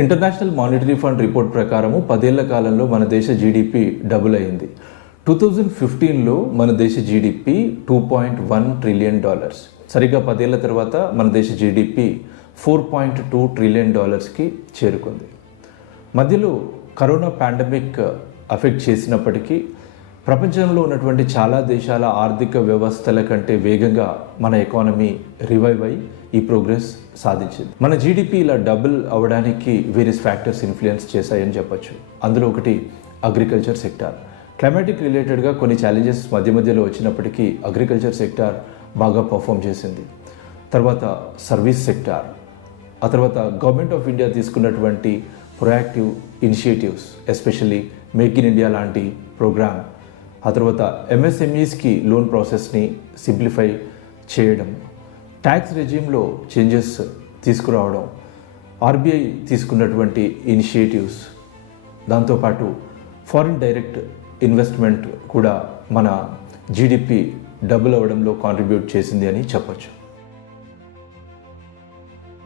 International monetary fund report ప్రకారము 10 ఏళ్ల కాలంలో మన దేశ జీడిపి డబుల్ అయింది. 2015లో మన దేశ జీడిపి $2.1 ట్రిలియన్. సరిగ్గా 10 ఏళ్ల తర్వాత మన దేశ జీడిపి $4.2 ట్రిలియన్ చేరుకుంది. మధ్యలో కరోనా పాండమిక్ అఫెక్ట్ చేసినప్పటికీ ప్రపంచంలో ఉన్నటువంటి చాలా దేశాల ఆర్థిక వ్యవస్థల కంటే వేగంగా మన ఎకానమీ రివైవ్ అయి ఈ ప్రోగ్రెస్ సాధించింది. మన జీడిపి ఇలా డబుల్ అవ్వడానికి వేరియస్ ఫ్యాక్టర్స్ ఇన్ఫ్లుయెన్స్ చేశాయని చెప్పొచ్చు. అందులో ఒకటి అగ్రికల్చర్ సెక్టార్. క్లైమాటిక్ రిలేటెడ్గా కొన్ని ఛాలెంజెస్ మధ్యలో వచ్చినప్పటికీ అగ్రికల్చర్ సెక్టార్ బాగా పర్ఫామ్ చేసింది. తర్వాత సర్వీస్ సెక్టార్, ఆ తర్వాత గవర్నమెంట్ ఆఫ్ ఇండియా తీసుకున్నటువంటి proactive initiatives, especially make in India లాంటి ప్రోగ్రామ్, ఆ తర్వాత ఎంఎస్ఎంఈస్కి లోన్ ప్రాసెస్ని సింప్లిఫై చేయడం, ట్యాక్స్ రెజ్యూమ్లో చేంజెస్ తీసుకురావడం, ఆర్బీఐ తీసుకున్నటువంటి ఇనిషియేటివ్స్, దాంతోపాటు ఫారిన్ డైరెక్ట్ ఇన్వెస్ట్మెంట్ కూడా మన జీడిపి డబుల్ అవ్వడంలో కాంట్రిబ్యూట్ చేసింది అని చెప్పొచ్చు.